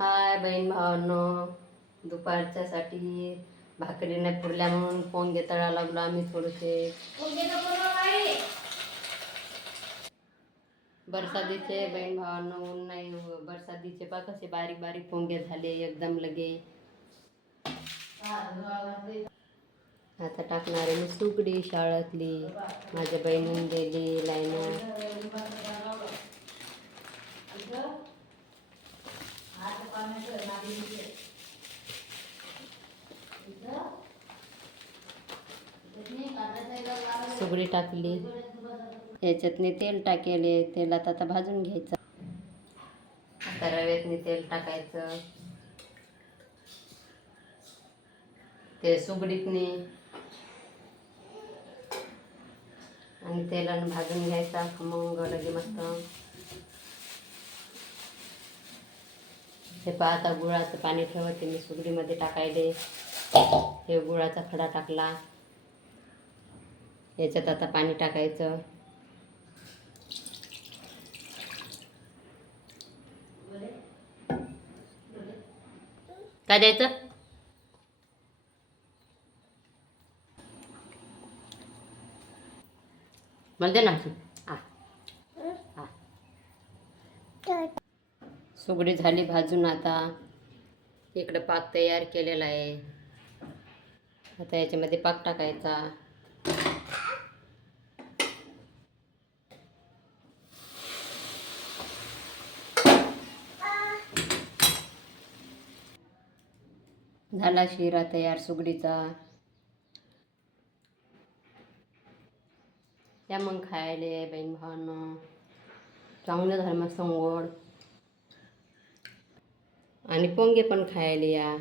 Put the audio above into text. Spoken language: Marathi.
हाय बहीण भावांनो दुपारच्यासाठी भाकरी नाही पुरल्या म्हणून पोंगे तळा लागलो आम्ही थोडेसे. बरसातीचे बहीण भावांनो ऊन नाही बरसातीचे पा कसे बारीक बारीक पोंगे झाले एकदम लगे. आता टाकणार आहे मी सुकडी शाळेतली. माझ्या बहिणीने गेली लाईन. सुगडी टाकली. याच्यातनी तेल टाकेले तेलात आता भाजून घ्यायचं. आता रव्यातनी तेल टाकायचं. ते सुगडीतनी. आणि तेलानं भाजून घ्यायचा. खमंग लगे मस्त. हे पहा आता गुळाचं पाणी ठेवते मी सुगडीमध्ये टाकायले. हे गुळाचा खडा टाकला. याच्यात आता पाणी टाकायचं. काय द्यायचं? मला दे ना आ आ. सुगडी झाली भाजून आता. इकडं पाक तयार केलेला आहे. आता याच्यामध्ये पाक टाकायचा. झाला शिरा तयार सुगडीचा. या मग खायले बहीण भावांनो. चांगलं धर्म आणि पोंगे पण खायला या.